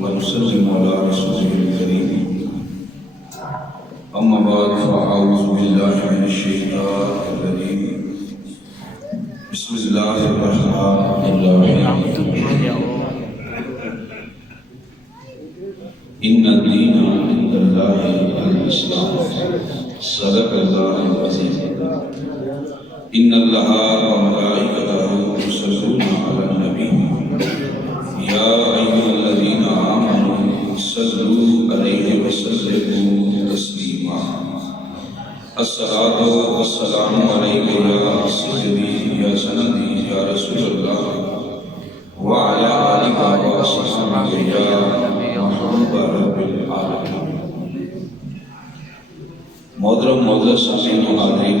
ونسلم على رسوله الكريم أما بعد فأعوذ بالله من الشيطان الرجيم بسم الله الرحمن الرحيم إن الدين عند الله الإسلام صدق الله العظيم إن الله وملائكته يصلون على النبي يا أيها الذين آمنوا صلوا عليه وسلموا تسليما الصلاة والسلام عليك يا سيدي يا سندي يا رسول الله وعلى آلك وصحبك يا محبوب رب العالمين محترم معزز سامعین و حاضرین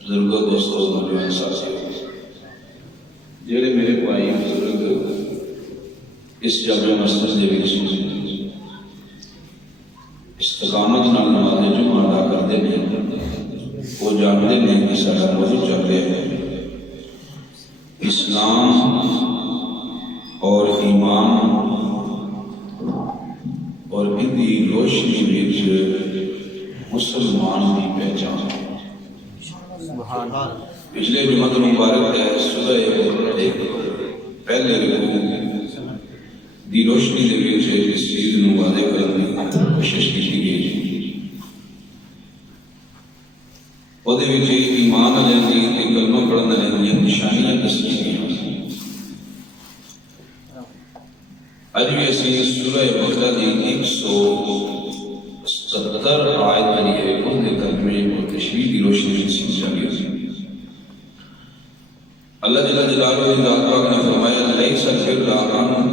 بزرگوں دوستوں نوجوان ساتھیوں جڑے میرے بھائی بزرگ اس جامع مسجد دے وچ استقامت نال نماز جمعہ ادا کرتے ہیں وہ جانتے ہیں کہ سارا موضوع چل رہا ہے اسلام اور ایمان اور ان کی روشنی وچ مسلمان کی پہچان پچھلے جمعہ مبارک ہے صبح پہلے رکوع دی روشنی دے وچ اس چیز نوں واضح کرنے کی کوشش کی گئی وہ دے وچ ایمان والے دی تے کلمہ پڑھن والے دی نشانیاں دسی گئیں اج بھی اسی سورہ بقرہ دی 170 آیت پڑھی ہے اس دے ترجمے اور تشریح کی روشنی میں سمجھا گیا اللہ جل جلالہ کی ذات پاک نے فرمایا لیس البر ان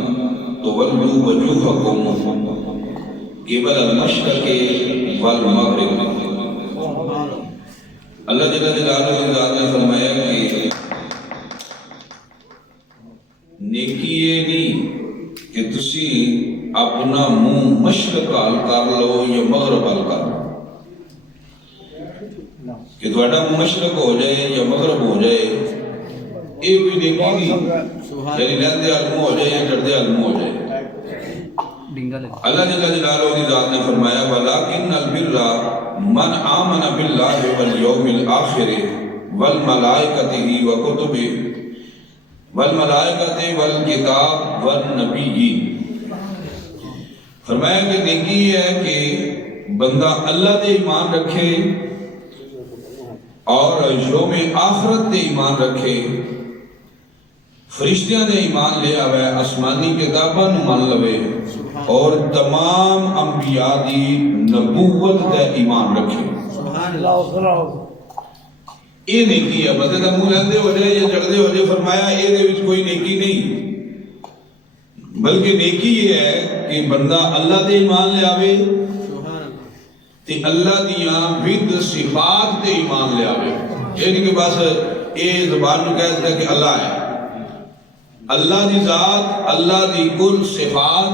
تولوا وجوہکم قبل المشرق والمغرب اللہ جل جلالہ کی ذات نے فرمایا کہ نیکی یہ نہیں کہ تسی اپنا منہ مشرق حال کر لو یا مغرب حال کر لو کہ تھوڑا منہ مشرق ہو جائے یا مغرب ہو جائے یہ کوئی نیکی نہیں یعنی لہندے علم ہو جائے یا جڑدے علم ہو جائے اللہ جل جلالہ کی ذات نے فرمایا وَلَكِنَّ الْبِرَّ مَنْ آمَنَ بِاللَّهِ وَالْيَوْمِ الْآخِرِ وَالْمَلَائِكَةِ وَكُتُبِهِ وَالْمَلَائِكَةِ وَالْكِتَابِ وَالنَّبِيِّينَ فرمایا کہ نیکی یہ ہے کہ بندہ اللہ دے ایمان رکھے اور یوم آخرت دے ایمان رکھے فرشتیاں دے ایمان لے آوے آسمانی کتاباں نوں مان لوے اور تمام انبیاء دی نبوت دے ایمان رکھے سبحان اللہ یہ نیکی ہے بندے دا منہ لہندے ہو جائے یا جڑدے ہو جائے فرمایا یہ دے وچ کوئی نیکی نہیں بلکہ نیکی یہ ہے کہ بندہ اللہ دے ایمان لے آوے تے اللہ دیاں ود صفات دے ایمان لے آوے یہ نہیں کہ بس یہ زبان میں کہہ دیتا کہ اللہ ہے اللہ دی ذات اللہ دی کل صفات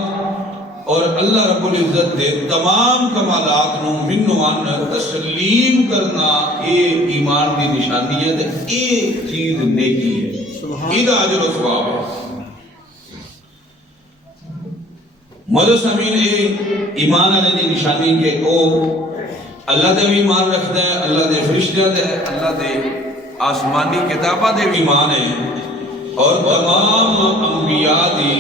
اور اللہ رب العزت دے تمام کمالات نو منوان تسلیم کرنا یہ ایمان دی نشانی ہے یہ چیز نیکی ہے یہ اجر و ثواب ہے معزز سامعین یہ ایمان والے دی نشانی کہ او اللہ دے بھی ایمان رکھتا ہے اللہ دے فرشتیاں دے اللہ دے آسمانی کتاباں دے بھی ایمان ہے اور تمام انبیاء دی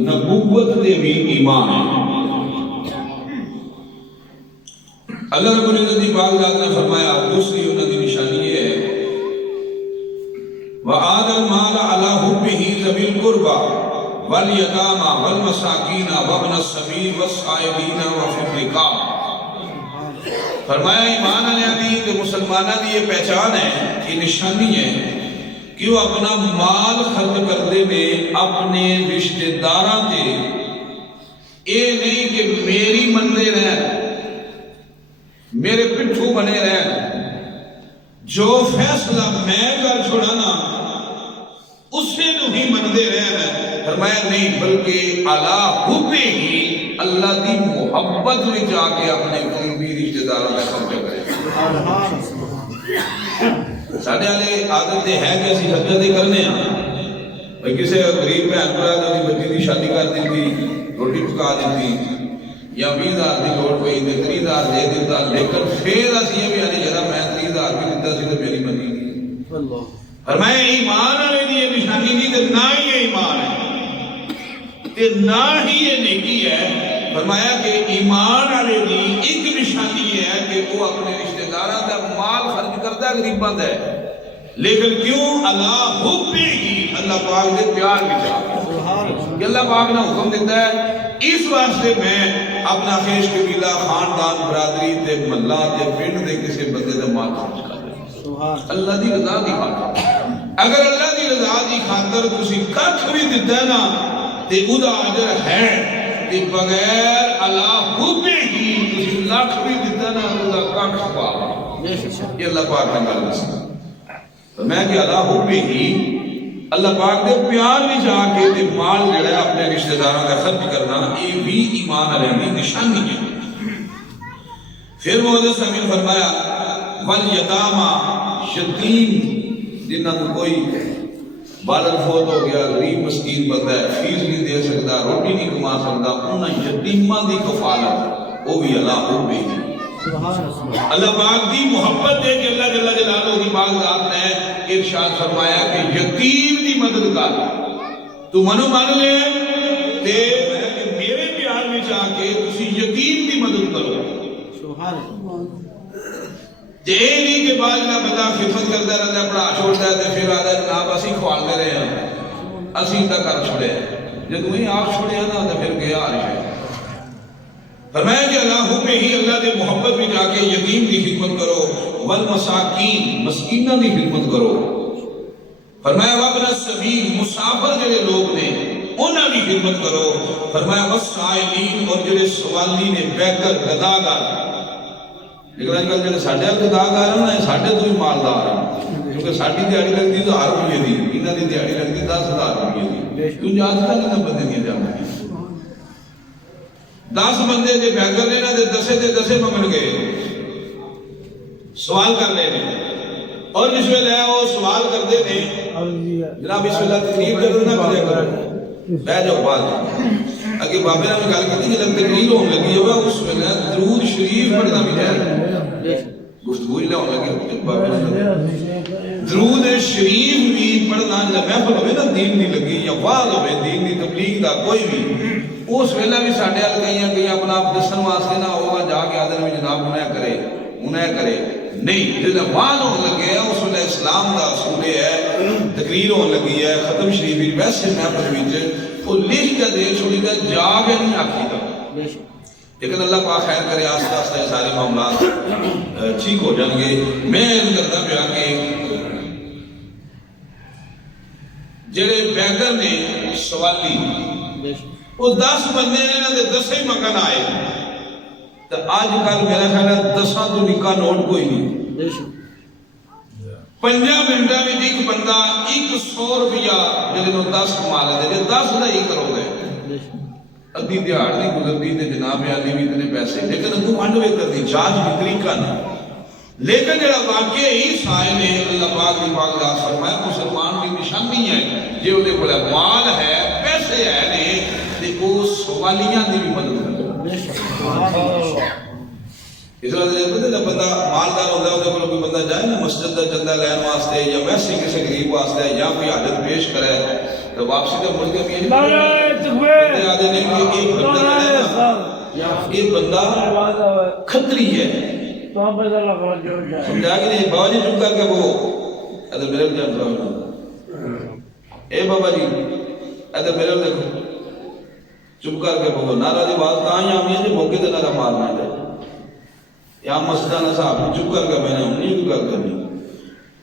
نبوت دے بھی ایمان ہے اللہ رب العزت دی پاک ذات نے فرمایا دوسری انہاں دی نشانی یہ ہے وَآتَ الْمَالَ عَلَى حُبِّهِ ذَوِي الْقُرْبَى وَالْيَتَامَى وَالْمَسَاكِينَ وَابْنَ السَّبِيلِ وَالسَّائِلِينَ وَفِي الرِّقَابِ فرمایا ایمان والے دی تے مسلماناں دی یہ پہچان ہے یہ نشانی ہے کہ وہ اپنا مال خرچ کرتے نے اپنے رشتہ داراں تے یہ نہیں کہ میری مننے رہن میرے پٹھو بنے رہن جو فیصلہ میں کر چھوڑانا اسے نو ہی مندے رہنا فرمایا نہیں بلکہ اللہ حبی ہی اللہ دی محبت میں جا کے اپنے قریبی رشتہ داروں میں خرچ کرے ساڈے والے عادت ہے کہ اسی حجت ہی کرنے ہاں بھائی کسی غریب بہن بھرا دی بچی دی شادی کر دیتی روٹی پکا دیتی یا 20,000 کی لوڑ پئی تو 30,000 دے دیتا لیکن پھر اسی یہ بھی آنے جدا میں 30,000 بھی دیتا سی تو میری منی نہیں فرمایا ایمان والے دی یہ نشانی نہیں تو نہ ہی یہ ایمان ہے تے نہ ہی یہ نیکی ہے فرمایا کہ ایمان والے دی ایک نشانی ہے کہ وہ اپنے رشتہ داراں دا مال خرچ کرتا ہے غریباں دا لیکن کیوں اللہ حب ہی اللہ پاک دے پیار وچ کہ اللہ پاک نے حکم دیتا ہے اس واسطے میں اپنا خیش قبیلہ خاندان برادری تے محلہ تے پنڈ دے کسی بندے دا مال خرچ کر اللہ دی رضا دی خاطر اگر اللہ دی رضا دی خاطر تسی کچھ بھی دیتا ہے نا تے ادا اجر ہے تے بغیر اللہ حب ہی تسی لاکھ بھی دیتا نا ادا کچھ پا یہ اللہ پاک نے گل دسی میں کہ اللہ حب ہی اللہ پاک دے پیار بھی جا کے تے مال جڑا ہے اپنے رشتہ داراں کا خرچ کرنا یہ بھی ایمان والے دی نشانی ہے پھر محمد امین فرمایا والیتاما یتیم جنہاں کو کوئی بالغ فوت ہو گیا غریب مسکین بندہ ہے فیس نہیں دے سکتا روٹی نہیں کما سکتا انہاں یتیماں دی کفالت وہ بھی اللہ حب ہی اللہ پاک دی محبت ہے کہ اللہ جل جلالہ دی پاک ذات نے ارشاد فرمایا کہ یتیم دی مدد کر تو منو مان لے تے میرے پیار میں جا کے تسی یتیم دی مدد کرو سبحان اللہ جے نہیں کہ بعد نہ بندہ خدمت کرتا رہتا ہے پڑھا چھوڑتا ہے تے پھر آدھا جناب اسی کھوالتے رہے ہیں اسی تا کر چھوڑے جب تمہیں آپ چھوڑے ہیں نا تو پھر گیا آ رہی ہے فرمایا کہ اللہ حب ہی اللہ دے محبت میں جا کے یتیم کی خدمت کرو والمساکین مسکینہ کی خدمت کرو فرمایا وابن السبیل مسافر جڑے لوگ نے انہاں کی خدمت کرو فرمایا والسائلین اور جڑے سوالی نے بیکر گداگار لیکن آج کل جڑے ساڈے گداگار ہیں نا ساڈے تو بھی مالدار ہیں کیونکہ ساڈی دیہڑی لگتی تو 1,000 روپے دی انہاں دی دیہڑی لگتی 10,000 روپے دی کیوں جاتا نہیں بندے دی جاندی 10 بندے دے بیکر نے نا دے دسے منگن گئے سوال کر لے نے اور اس ویلے وہ سوال کرتے نے جناب اس ویلے تقریر کرو نہ کرے کرو بہ جاؤ بعد اگے بابے نے گل کی جب تقریر ہونے لگی ہے اس ویلے درود شریف پڑھنا بھی ہے گفتگو ہی ہونے لگی بابے نے درود شریف بھی پڑھنا جب محفل ہوے نا دین نہیں لگی یا واز ہوے دین دی تبلیغ دا کوئی بھی اس ویلے بھی ساڈے ال کئی اپنا دسن واسطے نہ ہوگا جا کے آدھے بھی جناب انہیں کرے نہیں جب واز ہونے لگے اس ویلے اسلام دا اصول ہے تقریر ہونے لگی ہے ختم شریف ویسے محفل وچ وہ لکھ کے دے چھوڑی تے جا کے نہیں آکھی تا لیکن اللہ پاک خیر کرے آہستہ آہستہ یہ سارے معاملات ٹھیک ہو جائیں گے میں عرض کرتا پیا کہ جڑے بیگر نے سوالی وہ 10 بندے نے نا 10 ہی مکان آئے تو آج کل میرا خیال ہے 10 تو نکا نوٹ کوئی نہیں 5 منٹوں میں ایک بندہ 100 روپیہ جڑے نو 10 کما لیندے جے 10 دا ہی کرو گے ادھی دیہڑ نہیں گزرتی تے جناب علی بھی اتنے پیسے لیکن اگوں ونڈ وے کرتی جاج بھی طریقہ نہیں لیکن جڑا واقعہ ہی سائے نے اللہ پاک دی پاک ذات فرمایا مسلمان کی نشانی ہے جے اودے کول مال ہے پیسے ہے نے تے او سوالیاں دی بھی مدد کرے اس واسطے جب بندہ مالدار ہوتا ہے اودے کول کوئی بندہ جائے نا مسجد دا چندہ لین واسطے یا ویسے کسی غریب واسطے یا کوئی حاجت پیش کرے تو واپسی تو مڑ کے بھی آدھے نے کہ ایک بندہ کھتری ہے سمجھا کہ نہیں بابا جی چپ کر کے وہ ادھر میرے جان اے بابا جی ادھر میرے دیکھو چپ کر کے وہ نعرہ دی بات کہاں ہی آمی ہے جو موقع تے نعرہ مارنا ہے یا مسجدانہ صاحب چپ کر کے میں نے انہیں کی گل کرنی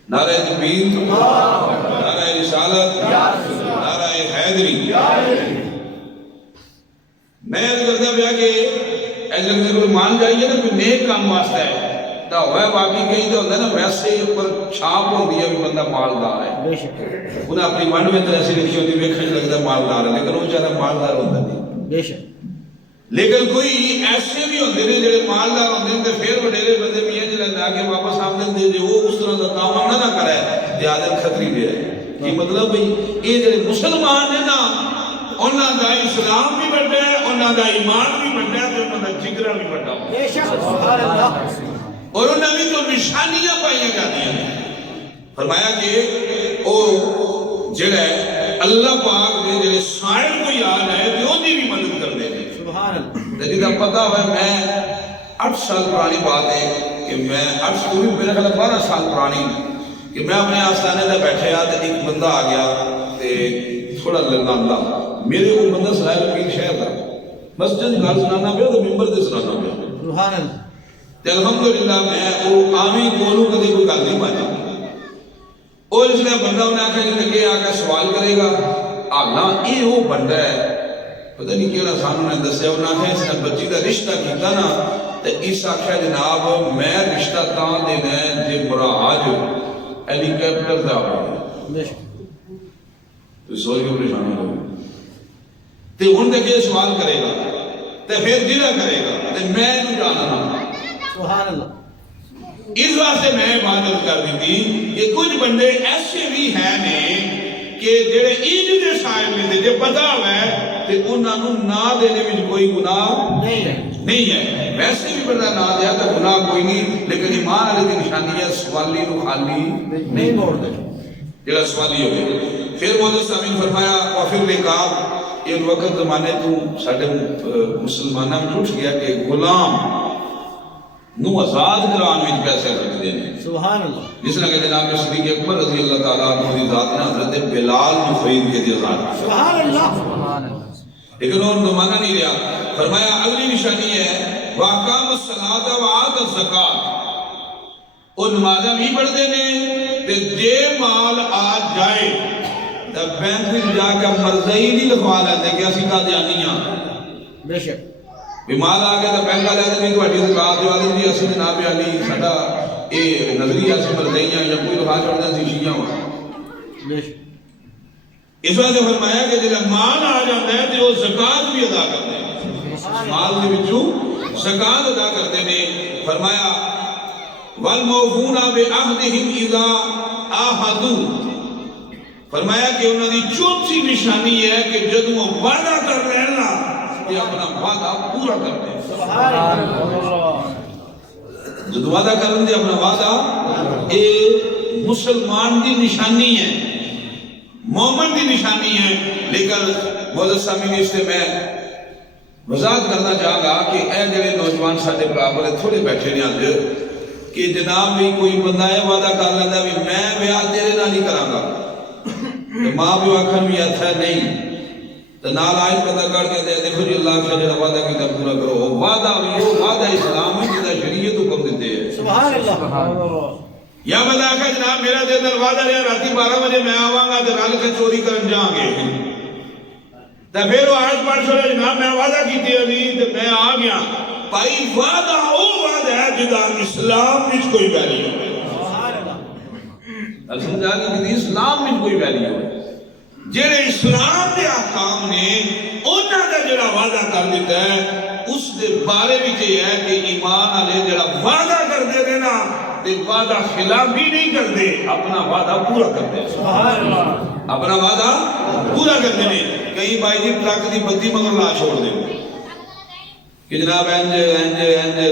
نعرہ تکبیر نعرہ رسالت نعرہ حیدری میں عرض کرتا پیا کہ ایسے کسی کو مان جائیے نا کوئی نیک کام واسطہ ہے تو ہوئے باقی کہیں تو ہوتا ہے نا ویسے اوپر چھاپ ہوتی ہے بھی بندہ مالدار ہے انہیں اپنی ونڈ میں طرح سے لکھی ہوتی ویکھنے لگتا مالدار ہے لیکن وہ چاہتا مالدار ہوتا نہیں لیکن کوئی ایسے بھی ہوتے ہیں جڑے مالدار ہوتے ہیں تو پھر وڈیرے بندے بھی ہیں جڑے لا کے واپس آمدن دے دے وہ اس طرح کا کام نہ کرے تے آدم خطری بھی ہے کہ مطلب بھئی یہ جڑے مسلمان ہیں نا انہاں دا اسلام بھی بڑا ہے، انہاں دا ایمان بھی بڑا ہے، انہاں دا جگرہ بھی بڑا ہے، بے شک سبحان اللہ، اور انہاں بھی تو نشانیاں پائیاں جاتی ہیں۔ فرمایا کہ او جڑا ہے اللہ پاک نے جڑے سائل کو یاد ہے کہ وہ بھی مدد کر دے ہیں سبحان اللہ، جدید اب پتا ہے میں 8 سال پرانی بات ہے کہ میں 8 سال میرے خیال 12 سال پرانی کہ میں اپنے آستانے سے بیٹھے آ تو ایک بندہ آ گیا تے تھوڑا لگاندہ میرے وہ بندہ سرائل پیر شہر تھا مسجد گھر سنانا پہ تو ممبر دے سنانا پہ سبحان اللہ، تے الحمدللہ میں وہ آمی کولوں کدے کوئی گل نہیں پایا اور اس لئے بندہ انہیں آکھا جی کہ آکھا سوال کرے گا آگنا یہ وہ بندہ ہے پتہ نہیں کیڑا سانوں نے دسیا انہیں آکھا اس نے بچی کا رشتہ کیتا نا تو اس آکھا جناب میں رشتہ تاں دینا ہے جے مراج ہیلی کیپٹر دا ہوئے بے شک تو سوچ کے پریشان ہو تے ان دیکھے سوال کرے گا تے پھر دلہ کرے گا تے میں نہیں جانا نا سبحان اللہ، اس واسطے میں عبادت کر دی تھی کہ کچھ بندے ایسے بھی ہیں نے کہ جڑے ایج دے شائل میں دے پتا ہے کہ انہاں نو نہ دینے میں کوئی گناہ نہیں ہے ویسے بھی بندہ نہ دیا تو گناہ کوئی نہیں لیکن ایمان علی کی نشانی ہے سوالی نو خالی نہیں موڑ دے جڑا سوالی ہو گئے پھر مولانا سامین فرمایا وفر رقاب ایک وقت زمانے تو ساڑھے مسلمانہ میں اٹھ گیا کہ غلام نو آزاد کران میں پیسے رکھ دینے سبحان اللہ، جس نے کہ جناب صدیق اکبر رضی اللہ تعالیٰ عنہ دی ذات نے حضرت بلال نے خرید کے دی آزاد کیا سبحان اللہ، سبحان اللہ، لیکن وہ زمانہ نہیں رہا فرمایا اگلی نشانی ہے وَاقَامَ الصَّلَاةَ وَآتَ الزَّکَاةَ وہ نمازہ بھی پڑھ دینے تے جے مال آ جائے تب بینک میں جا کے مرضی نہیں لکھوا لیتے کہ اسی کا دیانیاں بے شک بیمار آ گیا تو بینک آ جاتے نہیں تو ہڈی زکات جو آدمی جی اسی جناب علی ساڈا اے نظریہ سے مرضیاں یا کوئی لکھا چھوڑنا سی شیعہ ہوا بے شک اس واسطے فرمایا کہ جب مال آ جاتا ہے تو وہ زکات بھی ادا کرتے ہیں مال کے وچوں زکات ادا کرتے ہیں فرمایا والموفون بعہدہم اذا عاہدوا فرمایا کہ انہوں نے چوتھی نشانی ہے کہ جب وہ وعدہ کر رہے ہیں نا کہ اپنا وعدہ پورا کرتے ہیں سبحان اللہ، جب وعدہ کرنے دے اپنا وعدہ اے مسلمان دی نشانی ہے مومن دی نشانی ہے لیکن مولانا سامعین اس سے میں وضاحت کرنا چاہوں گا کہ اے جڑے نوجوان ساڈے برابر تھوڑے بیٹھے نے اج کہ جناب بھی کوئی بندہ ہے وعدہ کر لینا بھی میں بیاہ تیرے نال ہی کراں گا تو ماں بھی آکھن بھی اتھا نہیں تو نال آج پتہ کر کے دے دیکھو جی اللہ کا جڑا وعدہ کیتا پورا کرو وعدہ بھی وہ وعدہ اسلام ہے جدا شریعت حکم دیتے ہیں سبحان اللہ، یا بندہ آکھا جناب میرا دے در وعدہ رہا راتی 12 بجے میں آواں گا تو رل کے چوری کرن جاؤں گے تو پھر وہ آج پڑھ چھوڑے جناب میں وعدہ کیتے علی تو میں آ گیا بھائی وعدہ وہ وعدہ ہے جدا اسلام وچ کوئی ویلیو ہے سبحان اللہ، سمجھا کہ اسلام میں کوئی ویلیو ہے جڑے اسلام کے احکام نے انہاں دا جڑا وعدہ کر دیتا ہے اس دے بارے وچ یہ ہے کہ ایمان والے جڑا وعدہ کردے نے نا تے وعدہ خلافی نہیں کردے اپنا وعدہ پورا کردے سبحان اللہ، اپنا وعدہ پورا کردے نے کئی بھائی جی ٹرک دی بتی مگر لا چھوڑ دے کہ جناب انج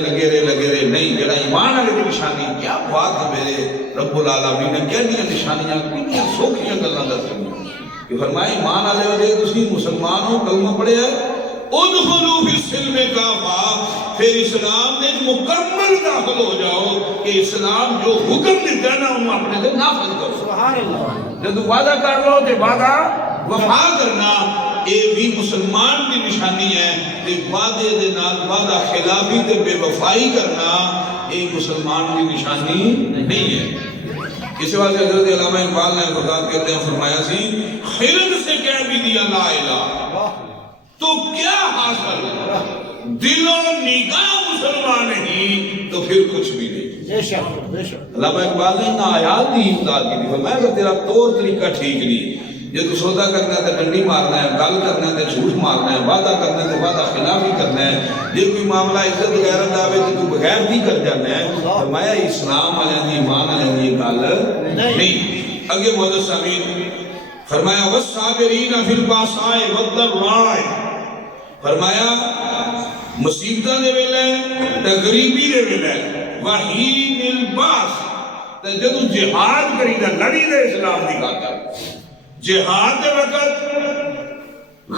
لگے رہے نہیں جڑا ایمان والے دی نشانی کیا بات ہے میرے رب العالمین نے کہڑیاں نشانیاں کتنی سوکھیاں گلاں دسیاں کہ فرمائے ایمان والے ہو تسی مسلمان ہو کلمہ پڑھے ہے ادخلوا فی السلم کافہ پھر اسلام میں مکمل داخل ہو جاؤ کہ اسلام جو حکم دیتا ہے نا انہوں اپنے دے نافذ کرو سبحان اللہ، جب وعدہ کر لو تو وعدہ وفا کرنا یہ بھی مسلمان کی نشانی ہے کہ وعدے دے نال وعدہ خلافی تے بے وفائی کرنا یہ مسلمان کی نشانی نہیں ہے اس واسطے حضرت علامہ اقبال نے برداشت کرتے ہیں فرمایا سی خرد سے کہہ بھی دیا لا الہ تو کیا حاصل دل و نگاہ مسلمان نہیں تو پھر کچھ بھی نہیں بے شک بے شک، علامہ اقبال نے نا آیات دی امداد کی تھی فرمایا کہ تیرا طور طریقہ ٹھیک نہیں جو تو سودا کرنا ہے تو ڈنڈی مارنا ہے گل کرنا ہے تو جھوٹ مارنا ہے وعدہ کرنا ہے تو وعدہ خلافی کرنا ہے جب کوئی معاملہ عزت غیرت آوے تو بغیر بھی کر جانا ہے فرمایا اسلام والے دی ایمان والے دی گل نہیں اگے مولانا سامعین فرمایا والصابرین فی الباساء والضراء، فرمایا مصیبتاں دے ویلے تے غریبی دے ویلے وحین الباس، تے جدوں جہاد کری دا لڑی دے اسلام دی خاطر، جہاد دے وقت،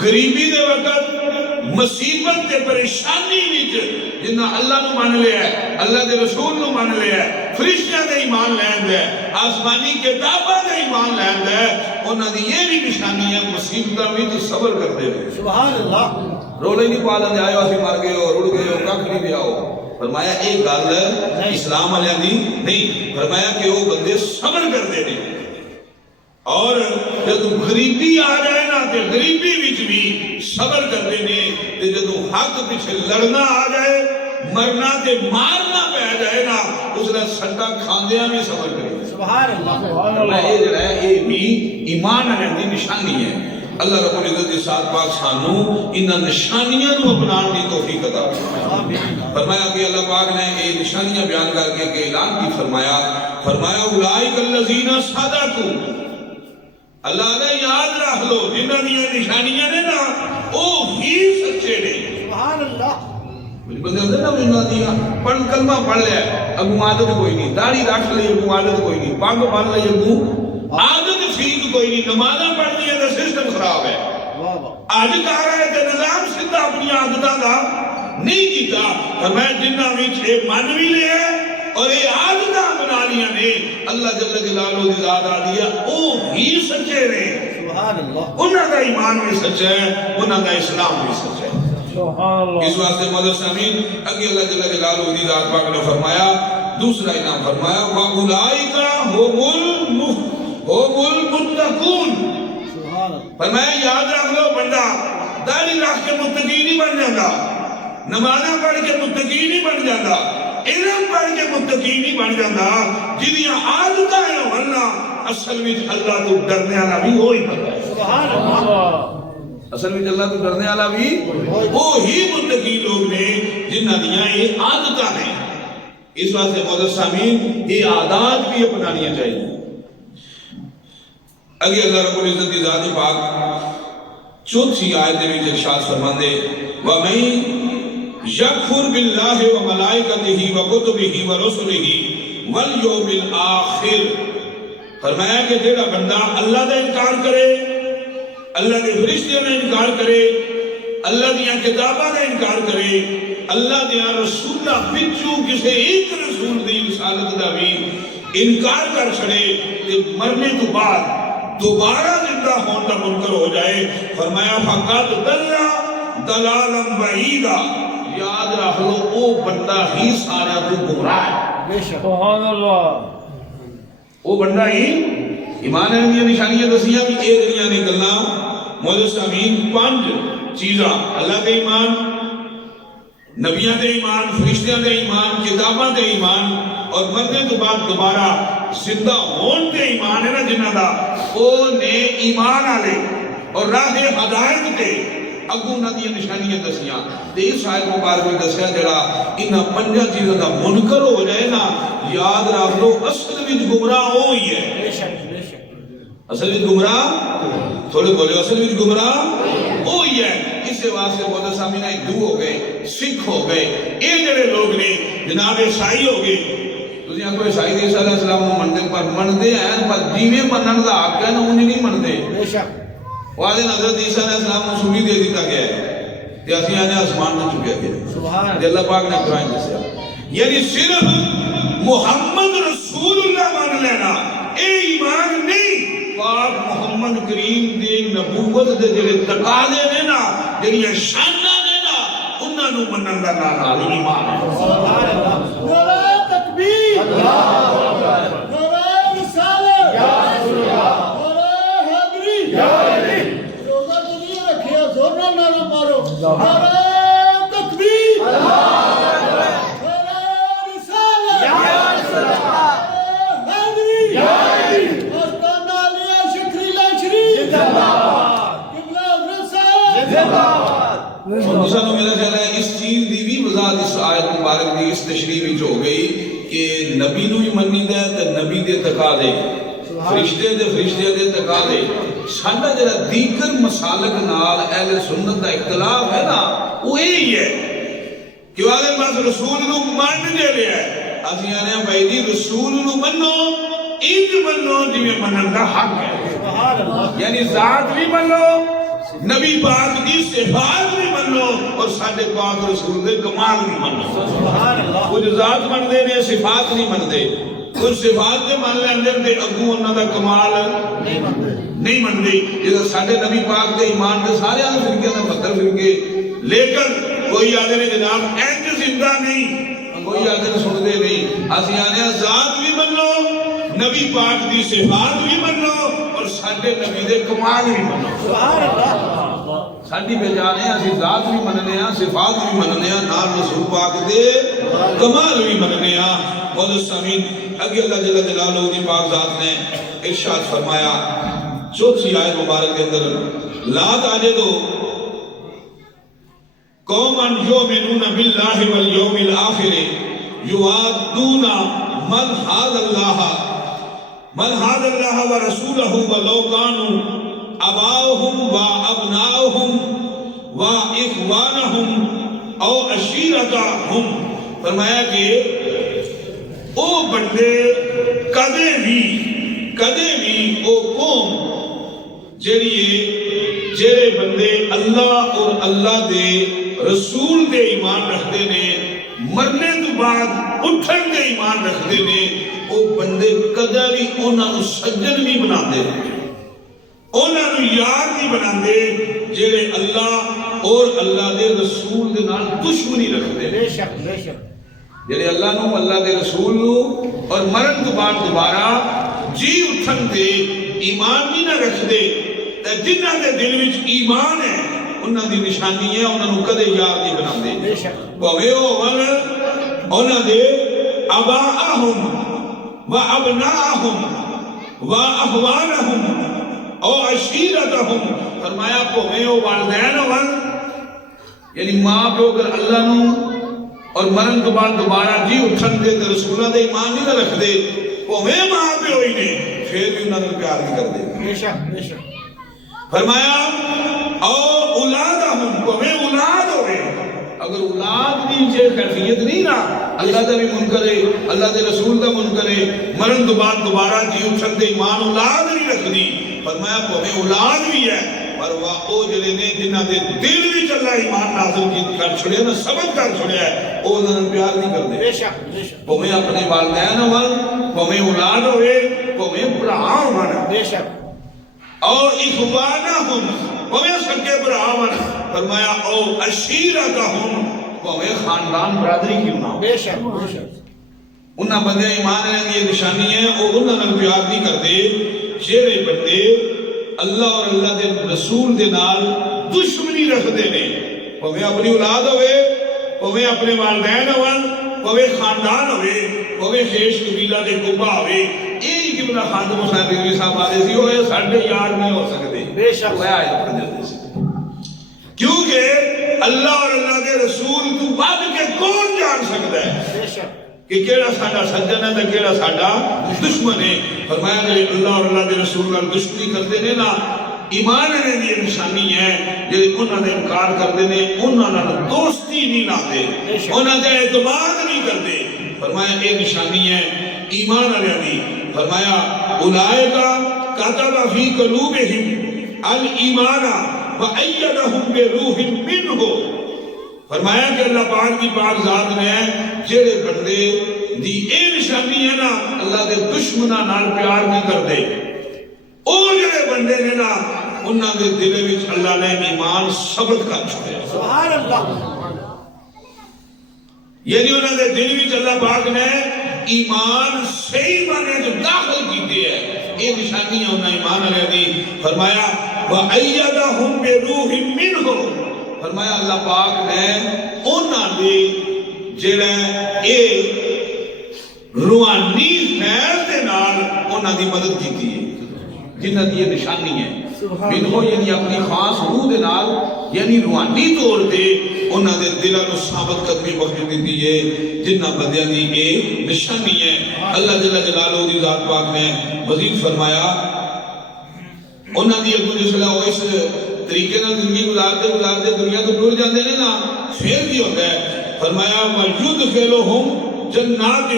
غریبی دے وقت، مصیبت تے پریشانی وچ جنہاں اللہ نو مان لیا ہے، اللہ دے رسول نو مان لیا ہے، فرشتیاں دے ایمان لین دے، آسمانی کتاباں دے ایمان لین دے، انہاں دی یہ بھی نشانی ہے مصیبتاں وچ صبر کردے نے۔ سبحان اللہ۔ رولے نہیں پا لیں آئے اسی مر گئے ہو، رڑ گئے ہو، ککھ نہیں دیا ہو۔ فرمایا ایک گل اسلام والیاں دی نہیں، فرمایا کہ وہ بندے صبر کردے نے، اور جدو غریبی آ جائے نا تے غریبی وچ بھی صبر کردے نے، تے جدو حق پیچھے لڑنا آ جائے، مرنا تے مارنا پہ جائے نا، اس نے سٹا کھاندیاں بھی صبر کرے۔ سبحان اللہ۔ فرمایا یہ جڑا ہے یہ بھی ایمان والیاں دی نشانی ہے۔ اللہ رب العزت کے ساتھ پاک سانو انہاں نشانیاں نو اپنان دی توفیق عطا فرمائے۔ فرمایا کہ اللہ پاک نے یہ نشانیاں بیان کر کے کہ اعلان کی فرمایا اولئک الذین صدقوا، اللہ نے یاد رکھ لو جنہاں دی نشانیاں نے نا او ہی سچے نے۔ سبحان اللہ۔ بندے ہوندے نا انہاں دی پڑھ کلمہ پڑھ لیا اگوں عادت کوئی نہیں، داڑھی رکھ لئی اگوں عادت کوئی نہیں، پگ بن لئی اگوں عادت فیق کوئی نہیں، نمازاں پڑھنی ہے تو سسٹم خراب ہے۔ آج کہہ رہا ہے کہ نظام سدھا اپنی عادتاں دا نہیں کیتا، فرمایا جنہاں وچ اے من بھی لیا اور اے عادتاں بنا لیا نے، اللہ جل جلالہ دی ذات آدھی ہے او ہی سچے نے۔ سبحان اللہ۔ انہاں دا ایمان بھی سچا ہے، انہاں دا اسلام بھی سچا ہے۔ سبحان اللہ۔ اس واسطے مدد سامین اگے اللہ جل جلالہ دی ذات پاک نے فرمایا دوسرا انعام فرمایا وَأُولَئِكَ هُمُ الْمُتَّقُونَ، فرمایا یاد رکھ لو بندہ داڑھی رکھ کے متقی نہیں بن جاتا، نمازاں پڑھ کے متقی نہیں بن جاتا، علم پڑھ کے متقی نہیں بن جاتا، جنہاں عادتاں ہیں اللہ اصل وچ اللہ تو ڈرنے والا بھی وہی بندہ ہے۔ سبحان اللہ۔ اصل میں اللہ تو ڈرنے والا بھی وہی متقی لوگ نے جنہاں دیاں یہ عادتاں ہیں۔ اس واسطے معزز سامعین یہ عادات بھی اپنانی چاہیے۔ اگے اللہ رب العزت کی ذات پاک چوتھی آیت میں ارشاد فرماندے وَمَن يَكْفُرْ بِاللَّهِ وَمَلَائِكَتِهِ وَكُتُبِهِ وَرُسُلِهِ وَالْيَوْمِ الْآخِرِ، فرمایا کہ جیڑا بندہ اللہ کا انکار کرے، اللہ کے فرشتوں کا انکار کرے، اللہ دیاں کتاباں کا انکار کرے، اللہ دیاں رسولہ بچوں کسے ایک رسول دی رسالت دا بھی انکار کر چھڑے کہ مرنے تو بعد دوبارہ زندہ ہون کا منکر ہو جائے، فرمایا فقط دلالم بعیدہ، یاد رکھ لو او بندہ ہی سارا تو گمراہ ہے۔ سبحان اللہ۔ وہ بندہ ہی ایمان ہے نشانیاں دسیاں بھی اے دنیا نے گلنا معزز سامعین پانچ چیزاں اللہ دے ایمان، نبیاں دے ایمان، فرشتیاں دے ایمان، کتاباں دے ایمان اور مرنے تو بعد دوبارہ زندہ ہون دے ایمان ہے نا جنہاں دا او نے ایمان آلے اور راہ ہدایت کے اگوں نہ دی نشانیاں دسیاں تے اس آیت مبارک میں دسیا جڑا انہاں پنجاں چیزاں دا منکر ہو جائے نا یاد رکھ لو اصل وچ گمراہ وہی ہے۔ بے شک بے شک۔ اصل وچ گمراہ تھوڑے بولے اصل وچ گمراہ وہی ہے۔ اس واسطے بہت سامنے ہندو ہو گئے، سکھ ہو گئے، یہ جڑے لوگ نے جناب عیسائی ہو گئے، تسی کوئی عیسائی عیسیٰ علیہ السلام کو منتے پر منتے ہیں پر جیویں منن دا حق ہے نا انہیں نہیں منتے۔ بے شک۔ واجہ حضرت عیسیٰ علیہ السلام کو سولی دے دیتا گیا ہے کہ اسی آنے آسمان میں چکیا گیا۔ سبحان کہ اللہ پاک نے قرآن جیسے یعنی صرف محمد رسول اللہ مان لینا اے ایمان نہیں، پاک محمد کریم دے نبوت دے جڑے تقاضے نے نا جڑیاں شاناں نے نا انہاں نو منن دا نام ایمان ہے۔ سبحان اللہ۔ نعرہ تکبیر، اللہ اکبر، نعرہ رسالت، یا رسول اللہ، نعرہ حیدری، یا علی، روزہ تو نہیں رکھیا زور نہ نعرہ مارو، نعرہ تکبیر، اللہ اکبر، نعرہ رسالت، یا رسول اللہ، نعرہ حیدری، یا علی، مستانہ علیہ شکری لاشری، زندہ باد، قبلہ رسالت، زندہ باد۔ اور دوسرا تو میرا خیال ہے اس چیز دی بھی وضاحت اس آیت مبارک دی اس تشریح وچ ہو گئی کہ نبی نو ہی منی دا تے نبی دے تقاضے، فرشتے دے تقاضے ساڈا جڑا دیگر مسالک نال اہل سنت دا اختلاف ہے نا وہ یہی ہے کہ آگے بس رسول نو من جے لیا ہے اسی آنے ہیں بھائی جی رسول نو منو انج منو جی میں منن دا حق ہے یعنی ذات بھی منو نبی پاک کی صفات بھی منو اور ساڈے پاک رسول دے کمال بھی منو کچھ ذات من دے نے صفات نہیں من دے کچھ صفات دے من لیندے تے اگوں انہاں دا کمال نہیں من دے جے ساڈے نبی پاک دے ایمان دے سارے فرقے دا مطلب فرقے لیکن کوئی آدھے نے جناب اینج زندہ نہیں کوئی آدھے نے سن دے نہیں اسی آنے ذات بھی منو نبی پاک دی صفات بھی منو اور ساڈے نبی دے کمال بھی منو سبحان اللہ ساڈی پہچان ہے اسی ذات بھی مننے ہاں صفات بھی مننے ہاں نال رسول پاک دے کمال بھی مننے ہاں اور سامعین اگے اللہ جل جلالہ دی پاک ذات نے ارشاد فرمایا چوتھی آیت مبارک کے اندر لا تجدو قوما یؤمنون باللہ والیوم الآخر یوادون من حاد اللہ ورسولہ ولو کانوا اباؤہم و ابناؤہم و اخوانہم او عشیرتہم فرمایا کہ او بندے کدے بھی او قوم جڑے بندے اللہ اور اللہ دے رسول دے ایمان رکھتے نے مرنے تو بعد اٹھن دے ایمان رکھتے نے وہ بندے کدہ بھی انہاں نو سجن نہیں بنا دے انہاں نو یار نہیں بنا دے جڑے اللہ اور اللہ دے رسول دے نال دشمنی رکھتے بے شک جڑے اللہ نو اللہ دے رسول نو اور مرن تو بعد دوبارہ جی اٹھن دے ایمان نہیں نہ رکھ دے جنہاں دے دل وچ ایمان ہے انہاں دی نشانی ہے انہاں نو کدے یار نہیں بنا دے بے شک بھاوے ہون انہاں دے اباءہم و ابناءہم و اخوانہم او عشیرتہم فرمایا بھاوے او والدین ہون یعنی ماں پیو اگر اللہ نو اور مرن تو بعد دوبارہ جی اٹھن دے تے رسولہ دے ایمان نہیں رکھ دے بھاوے ماں پیو ہی نے پھر بھی انہاں نو پیار نہیں کر دے بے شک فرمایا او اولادہم کوئی اولاد ہوئے اگر اولاد بھی جے خیفیت نہیں نا اللہ دا بھی منکر ہے اللہ دے رسول دا منکر ہے مرن تو بعد دوبارہ جی اٹھن دے ایمان اولاد نہیں رکھ دی فرمایا کوئی اولاد بھی ہے پر وہ جلے نے جنہ دے دل بھی چلا ایمان نازل کی کر چھڑے نا سبت کر چھڑے ہے وہ انہوں پیار نہیں کر دے بے شک کوئی اپنے والدین ہوئے کوئی اولاد ہوئے کوئی برا ہوئے بے شک اور اخوانہم کوئی سکے برآمن فرمایا او عشیرتہم کوئی خاندان برادری کیوں نہ بے شک انہاں بندے ایمان رہنے یہ نشانی ہے اور انہاں نے پیار نہیں کر دے جیرے بندے اللہ اور اللہ دے رسول دے نال دشمنی رکھ دے نے کوئی اپنی اولاد ہوئے کوئی اپنے والدین ہوئے کوئی خاندان ہوئے کوئی خیش قبیلہ دے گبا ہوئے ایک ابن خاندم حسین رضوی صاحب آدھے سی ہوئے ساڑھے یار نہیں ہو سکتے بے شک وہ آئے پڑھ جاتے سی کیونکہ اللہ اور اللہ دے رسول تو بعد کے کون جان سکتا ہے بے شک کہ کیڑا ساڑھا سجن ہے تو کیڑا ساڑھا دشمن ہے فرمایا کہ اللہ اور اللہ دے رسول کا دشمنی کرتے نے نا ایمان نے یہ نشانی ہے جو انہوں نے انکار کر دینے انہوں نے دوستی نہیں لاتے انہوں نے اعتماد نہیں کرتے فرمایا ایک نشانی ہے ایمان علیہ دی فرمایا اولائکا کتب فی قلوبہم الایمان وَأَيَّدَهُمْ بِرُوحٍ مِّنْهُ فرمایا کہ اللہ پاک کی پاک ذات نے جڑے بندے دی اے نشانی ہے نا اللہ دے دشمنہ نال پیار نہیں کر دے او جڑے بندے نے نا انہاں دے دل وچ اللہ نے ایمان ثبت کر چھوڑیا سبحان اللہ یعنی انہاں دے دل وچ اللہ پاک نے ایمان صحیح معنی جو داخل کیتے ہیں یہ نشانی ہے انہاں ایمان علیہ دی فرمایا وَأَيَّدَهُمْ بِرُوحٍ مِّنْهُ فرمایا اللہ پاک نے انہاں دے جڑا اے روحانی خیر دے نال انہاں دی مدد کیتی ہے جنہاں دی یہ نشانی ہے منہو یعنی اپنی خاص روح دے نال یعنی روحانی طور تے انہاں دے دلاں نو ثابت قدمی بخش دیتی ہے جنہاں بندیاں دی یہ نشانی ہے اللہ جل جلالہ دی ذات پاک نے مزید فرمایا انہوں نے اگو جسے وہ اس طریقے نال زندگی گزارتے دنیا تو ٹر جاتے ہیں نا، پھر بھی ہوتا ہے فرمایا وَيُدْخِلُهُمْ جَنَّاتٍ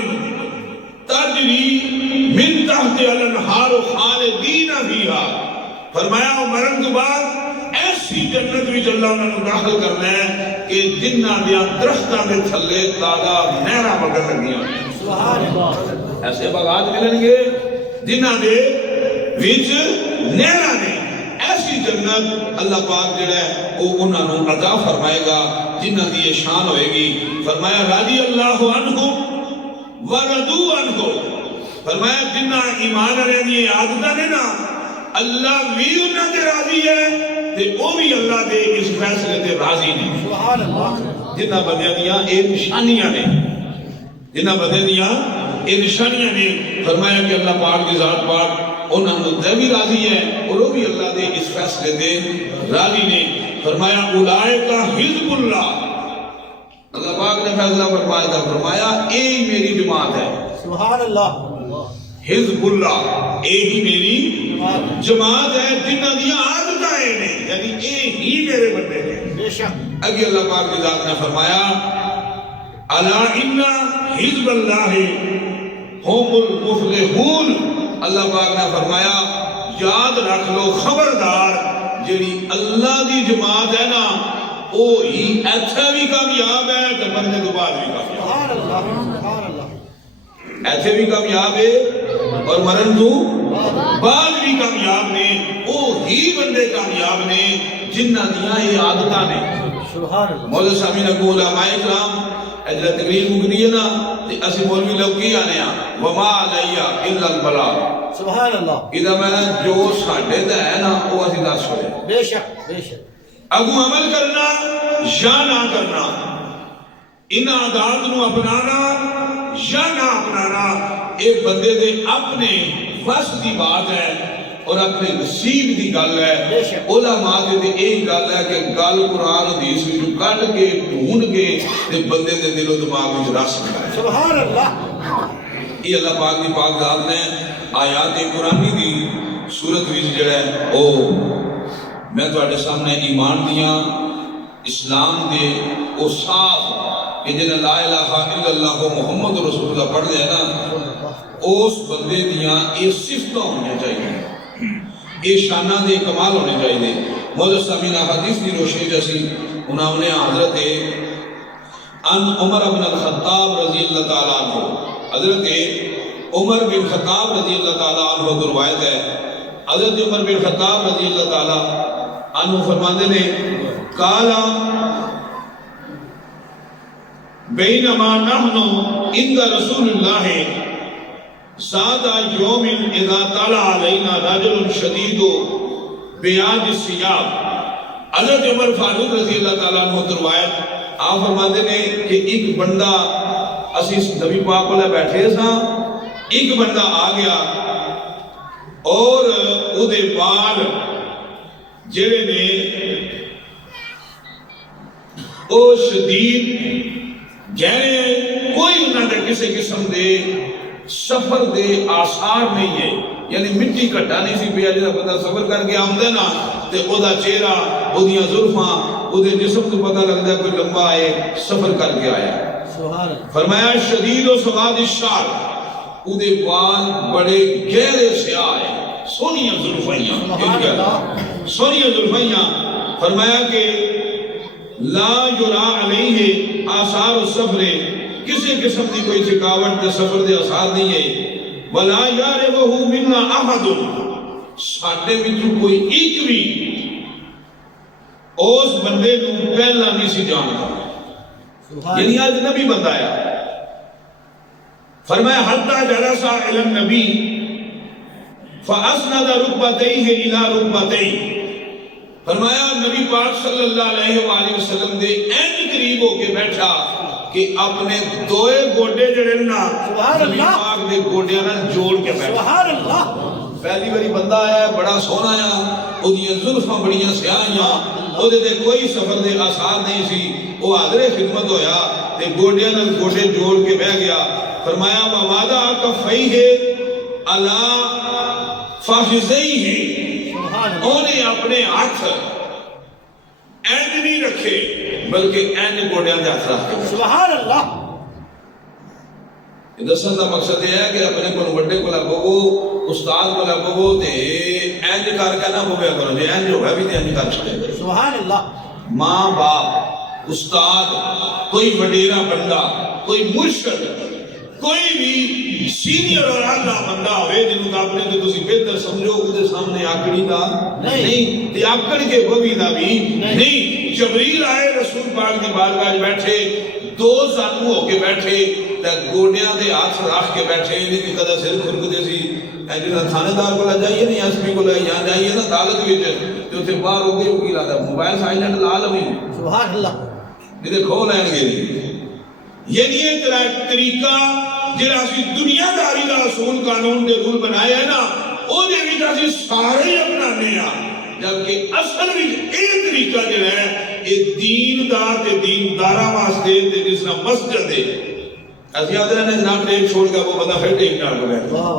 تَجْرِي مِن تَحْتِهَا الْأَنْهَارُ خَالِدِينَ فِيهَا، فرمایا وہ مرن کے بعد ایسی جنت بھی اللہ انہوں نے داخل کرنا ہے کہ جنہ دیا درختوں کے تھلے تازہ نہراں بگن لگیاں، سبحان اللہ، ایسے باغات ملن گے جنہ دے وچ نہراں نے، ایسی جنت اللہ پاک جڑا ہے وہ انہوں نے عطا فرمائے گا جنہ دی یہ شان ہوئے گی۔ فرمایا رضی اللہ عنہم ورضوا عنہ، فرمایا جنہ ایمان والے دی عادتاں نے نا اللہ بھی انہاں تے راضی ہے تے وہ بھی اللہ دے اس فیصلے تے راضی نہیں۔ سبحان اللہ، جنہ بندیاں دیاں اے نشانیاں نے، جنہ بندیاں دیاں اے نشانیاں نے، فرمایا کہ اللہ پاک کی ذات پاک انہوں نے بھی راضی ہے اور وہ بھی اللہ دے اس فیصلے دے راضی نے۔ فرمایا اولئک حزب اللہ، اللہ پاک نے فیصلہ فرمایا تھا، فرمایا اے میری جماعت ہے، سبحان اللہ، حزب اللہ اے ہی میری جماعت ہے جنہ دیا عادتاں نے، یعنی اے ہی میرے بندے ہیں۔ بے شک اگے اللہ پاک کی ذات نے فرمایا الا ان حزب اللہ هم المفلحون، اللہ پاک نے فرمایا یاد رکھ لو خبردار جڑی اللہ دی جماعت ہے نا وہ ہی ایتھے بھی کامیاب ہے تے مرنے تو بعد بھی کامیاب سبحان اللہ، سبحان اللہ، ہے، ایتھے بھی کامیاب ہے اور مرن تو بعد بھی کامیاب نے، وہ ہی بندے کامیاب نے جنہ دیاں یہ عادتاں نے۔ سبحان اللہ، مولانا سامین کو علماء کرام اجلا تقریر مکدی ہے نا تے اسی مولوی لوگ کی آنے ہیں وما علیہ الا البلاغ، سبحان اللہ، اذا میں جو ساڈے تے ہے نا وہ اسی دس ہوئے بے شک بے شک، اگو عمل کرنا یا نہ کرنا، ان عادات نو اپنانا یا نہ اپنانا، ایک بندے دے اپنے وس دی بات ہے اور اپنے نصیب دی گل ہے۔ علماء دے ایک گل ہے کہ گل قرآن حدیث وچوں کڈ کے ڈھونڈ کے تے بندے دے دل و دماغ وچ رس ہے۔ سبحان اللہ، یہ اللہ پاک دی پاک ذات نے آیات قرآنی دی صورت وچ جڑا ہے او میں تواڈے سامنے ایمان دیاں اسلام دے او صاف کہ جنہیں لا الہ الا اللہ محمد رسول اللہ پڑھ لیا نا اس بندے دیاں اے صفتاں ہونے چاہیے، اے شانہ دے کمال ہونے چاہیے۔ موجود سامین حدیث دی روشنی جیسی انہوں نے حضرت ان عمر بن الخطاب رضی اللہ تعالیٰ عنہ، حضرت عمر بن خطاب رضی اللہ تعالیٰ عنہ کو روایت ہے، حضرت عمر بن خطاب رضی اللہ تعالیٰ عنہ فرماندے نے کالا بینما نحن عند رسول اللہ سادہ یوم اذا طلع علینا رجل شدید بیاض الثیاب، حضرت عمر فاروق رضی اللہ تعالیٰ عنہ روایت آپ فرماتے ہیں کہ ایک بندہ اسی نبی پاک کو لے بیٹھے سا، ایک بندہ آ گیا اور او دے بال جڑے نے او شدید گہرے، کوئی انہوں نے کسی قسم دے سفر دے آثار نہیں ہے، یعنی مٹی کٹا نہیں سی پیا جیسا بندہ سفر کر کے آمدے نا تے او دا چہرہ او دیاں زلفاں او دے جسم تو پتہ لگتا ہے کوئی لمبا ہے سفر کر کے آیا۔ فرمایا شدید و سواد الشعر، او دے بال بڑے گہرے سیاہ ہیں، سونیاں زلفیاں، سونیاں زلفیاں۔ فرمایا کہ لا یرا علیہ آثار السفر، کسی قسم دی کوئی تھکاوٹ دے سفر دے آثار نہیں ہے، ولا یعرفہ منا احد، ساڈے وچوں کوئی ایک بھی اس بندے کو پہلا نہیں سی جانتا، یعنی آج نبی بتایا۔ فرمایا حتی جلس الی النبی فاسند رکبتیہ الی رکبتیہ، فرمایا نبی پاک صلی اللہ علیہ وآلہ وسلم دے این قریب ہو کے بیٹھا کہ اپنے دوئے گوڑے جڑے نا نبی پاک دے گوڑے نا جوڑ کے بیٹھا۔ پہلی باری بندہ آیا بڑا سونا آیا، او دیاں زلفاں بڑیاں سیاہیاں، او دے کوئی سفر دے آثار نہیں سی، وہ حاضر خدمت ہویا تے گوڑے نا گوڑے جوڑ کے بہ گیا۔ فرمایا وَوَادَعَ كَفَّيْهِ عَلَى فَخِذَيْهِ، انہیں اپنے ہاتھ اینج نہیں رکھے بلکہ اینج گوڑیاں دے ہاتھ رکھ کے سبحان اللہ دسن کا مقصد یہ ہے کہ اپنے کو بڑے کو لگو استاد کو لگو تے اینج کر کے نہ ہویا کرو جی اینج ہوگا بھی تے اینج کر چھڑے سبحان اللہ ماں باپ استاد کوئی وڈیرا بندہ کوئی مرشد کوئی بھی سینئر اور اعلیٰ بندہ ہوئے جنہوں کا اپنے تے تسی بہتر سمجھو وہ سامنے آکڑی دا نہیں تے آکڑ کے بوی دا بھی نہیں جبریل آئے رسول پاک دی بارگاہ بیٹھے دو زانو ہو کے بیٹھے تے گوڑیاں دے ہاتھ رکھ کے بیٹھے نہیں کہ کدا سر کھرک دے سی ایجنا تھانے دار کو لا جائیے نہیں ایس پی کو لا جائیے نا عدالت وچ تے اوتھے باہر ہو کے وکیل آدا موبائل سائلنٹ لا لوی سبحان اللہ نہیں کھو لین گے یہ نہیں طریقہ جڑا اسی دنیا داری دا اصول قانون دے رول بنایا ہے نا او دے وچ اسی سارے اپنانے ہاں جبکہ اصل وچ اے طریقہ جڑا ہے اے دین دا تے دینداراں واسطے تے جس طرح مسجد ہے اسی آدھے نے جناب ٹیک چھوڑ کے وہ بندہ پھر ٹیک نال گیا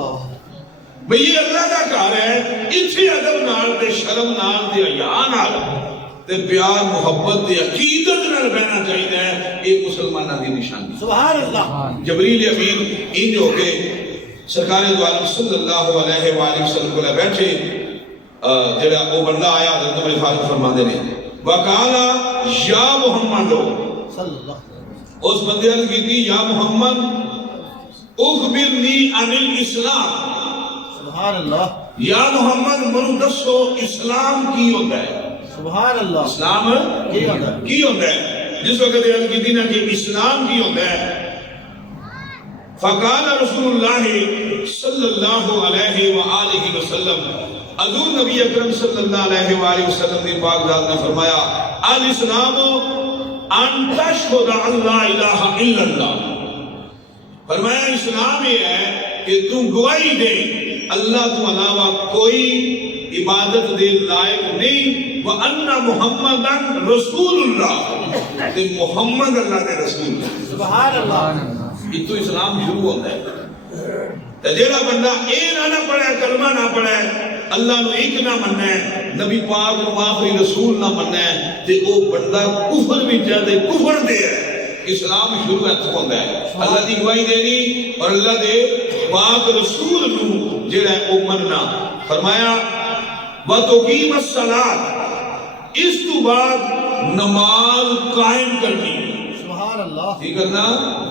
بھئی یہ اللہ کا کار ہے اتھے ادب نال تے شرم نال تے حیا نال تے پیار محبت تے عقیدت نال بہنا چاہیے ہے ایک مسلمانہ دی نشانی سبحان اللہ جبریل امین ان ہو کے سرکار دو عالم صلی اللہ علیہ وآلہ وسلم کو لے بیٹھے جڑا وہ بندہ آیا حضرت عمر فاروق فرما دے رہے وقالا یا محمد صلی اللہ اس بندے نے کی تھی یا محمد اخبرنی عن الاسلام سبحان اللہ یا محمد منو دسو اسلام کی ہوتا ہے سبحان اللہ اسلام کی ہوتا ہے جس وقت یہ کی تھی نا کہ اسلام کی ہوتا ہے فقال رسول اللہ صلی اللہ علیہ وآلہ وسلم حضور نبی اکرم صلی اللہ علیہ وآلہ وسلم نے پاک ذات نے فرمایا الاسلام ان تشہد اللہ الہ الا اللہ فرمایا اسلام یہ ہے کہ تم گواہی دے اللہ تو علاوہ کوئی عبادت دے لائق نہیں وَأَنَّ مُحَمَّدًا رسول اللہ تے محمد اللہ دے رسول سبحان اللہ یہ تو اسلام شروع ہوتا ہے تے جیڑا بندہ اے نہ پڑھے کلمہ نہ پڑھے اللہ نو ایک نہ مننا ہے نبی پاک نو آخری رسول نہ مننا ہے تے او بندہ کفر بھی جاتے کفر دے ہے اسلام شروع ہوتا ہے اللہ دی گواہی دینی اور اللہ دے پاک رسول نو جیڑا ہے او مننا فرمایا وَتُقِيمَ الصَّلَاةِ اس تو بعد نماز قائم کرنی سبحان اللہ ٹھیک کرنا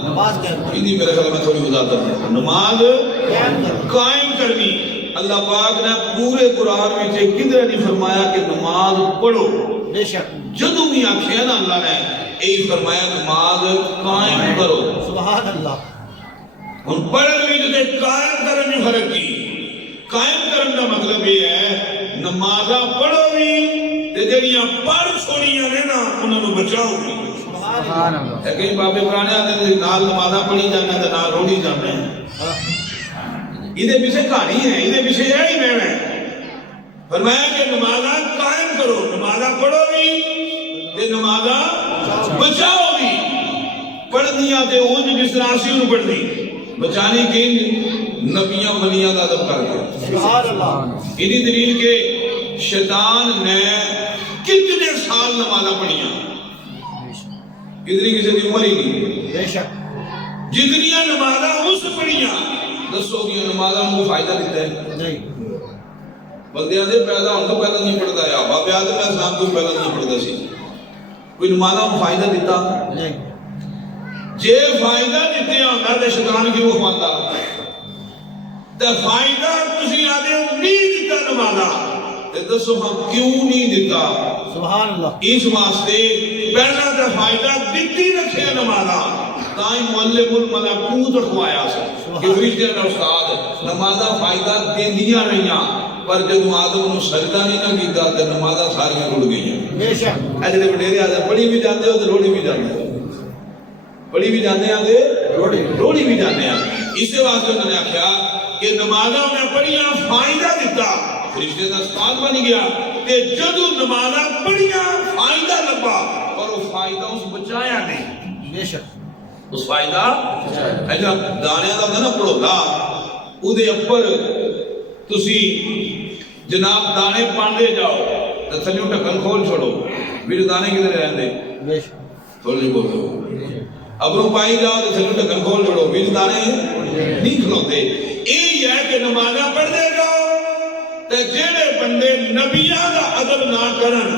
نماز کرنی انہی میرے خیال میں تھوڑی وضاحت ہے نماز قائم کرنی اللہ پاک نے پورے قرآن میں سے کدھر نہیں فرمایا کہ نماز پڑھو بے شک جدو بھی آنکھیں نا اللہ نے اے فرمایا نماز قائم کرو سبحان اللہ ان پڑھن میں جو قائم کرن میں فرق کی قائم کرن کا مطلب یہ ہے نمازہ پڑھو بھی تے جڑیاں پڑھ چھوڑیاں نے نا انہوں نے بچاؤ بھی سبحان اللہ ہے کہیں بابے پرانے آتے ہیں نال نمازہ پڑھی جانا ہے نال روڑی جانا ہے ادھے پیچھے کہانی ہے ادھے پیچھے یہی میں ہے فرمایا کہ نمازہ قائم کرو نمازہ پڑھو بھی تے نمازہ بچاؤ بھی پڑھنیاں تے اونج جس طرح اسی انہوں پڑھنی بچانے کے نبیاں ولیاں دا ادب کر کے سبحان اللہ انہی دلیل کے شیطان نے کتنے سال نمازہ پڑھیاں اتنی کسی دی عمر ہی نہیں بے شک جتنیاں نمازہ اس پڑھیاں دسو گیا نمازہ ہم کو فائدہ دیتا ہے نہیں بندیاں دے پیدا ہم تو پہلے نہیں پڑھتا ہے بابے آدم اسلام تو پہلے نہیں پڑھتا سی کوئی نمازہ ہم فائدہ دیتا نہیں جے فائدہ دیتے ہیں اللہ دے شیطان کی وہ مانتا تے فائدہ کسی آدھے نہیں دیتا نمازہ تے دسو ہم کیوں نہیں دیتا سبحان اللہ اس واسطے پہلا تے فائدہ دیتی رکھے نمازہ تائیں معلم الملکوت رکھوایا سے کہ فرشتے نے استاد نمازہ فائدہ دے دیا رہیاں پر جب آدم نے سجدہ نہیں نہ کیتا تے نمازہ ساری رڑ گئی ہیں بے شک اجلے وڈیرے آدھے پڑھی بھی جاندے ہو تے روڑی بھی جاندے ہو پڑھی بھی جاندے آدھے روڑی بھی جاندے ہیں اسی واسطے انہوں نے آکھیا کہ نمازہ انہیں پڑھیاں فائدہ دیتا فرشتے دا استاد بن گیا کہ جدو نمازہ پڑھیاں فائدہ لبا اور وہ فائدہ اس بچایا نہیں بے شک اس فائدہ ایجا دانے دا نا پڑھو دا او دے اپر تسی جناب دانے پاندے جاؤ تو تھلیوں ٹکن کھول چھوڑو بھی دانے کدھر رہندے تھوڑی جی بولو ابروں پائی جاؤ تو تھلیوں ٹکن کھول چھوڑو بھی دانے نہیں کھلوتے یہ ہے کہ نمازہ پڑھ دے جاؤ تے جیڑے بندے نبیاں دا ادب نہ کرن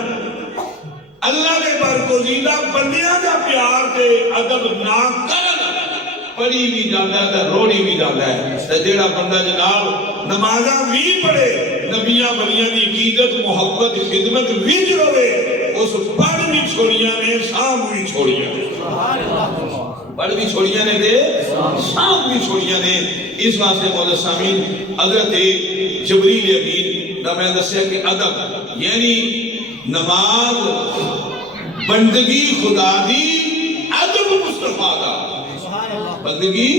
اللہ دے برگزیدہ بندیاں دا پیار تے ادب نہ کرن پڑھی بھی جاتا ہے تے روڑی بھی جاتا ہے تے جیڑا بندہ جناب نمازاں بھی پڑھے نبیاں بلیاں دی عقیدت محبت خدمت بھی روے اس پڑھ بھی چھوڑیاں نے سام بھی چھوڑیاں نے پڑھ بھی چھوڑیاں نے دے سام بھی چھوڑیاں نے اس واسطے مولا سامین حضرت جبریل امین دا میں دسیا کہ ادب یعنی نماز بندگی خدا دی ادب مصطفیٰ دا بندگی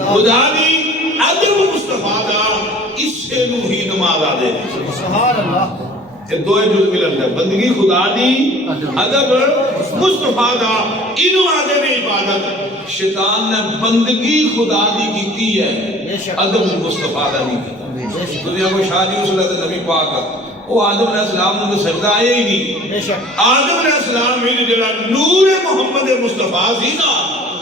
خدا دی ادب مصطفیٰ دا اس سے نو ہی نماز آدھے سبحان اللہ یہ دو جز ملن ہے بندگی خدا دی ادب مصطفیٰ دا انہوں آدھے میں عبادت شیطان نے بندگی خدا دی کی ہے ادب مصطفیٰ دا نہیں کی دنیا کو شادی اس لئے نبی پاک وہ آدم علیہ السلام نے سجدہ آئے ہی نہیں آدم علیہ السلام میں جڑا نور محمد مصطفیٰ سی نا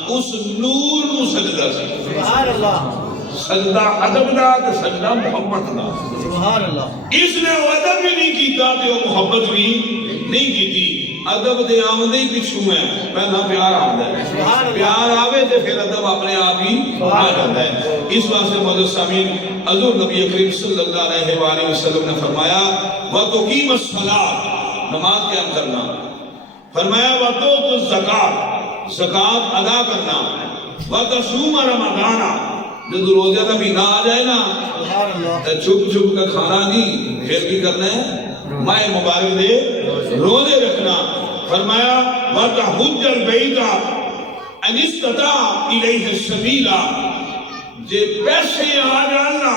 اس نور نو سجدہ سی سبحان اللہ سجدہ ادب دا کہ سجدہ محمد دا سبحان اللہ اس نے وہ ادب بھی نہیں کیتا تے وہ محبت بھی نہیں کیتی ادب دے آمدے ہی پچھوں ہے پہلا پیار آمدہ ہے پیار آوے تے پھر ادب اپنے آپ ہی آ جاتا ہے اس واسطے مولا سامین حضور نبی کریم صلی اللہ علیہ وآلہ وسلم نے فرمایا وَتُقِيمَ الصَّلَاةِ نماز قیام کرنا فرمایا وَتُؤْتُ الزَّكَاةَ زکوٰۃ ادا کرنا وَتَصُومَ رَمَضَانَ جب روزہ کا مہینہ آ جائے نا چھپ چھپ کا کھانا نہیں پھر بھی کرنا ہے ماہ مبارک دے روزے رکھنا فرمایا وَتَحُجَّ الْبَيْتَ اَنِ اسْتَطَاعَ إِلَيْهِ السَّبِيلَ جے پیسے آ جانا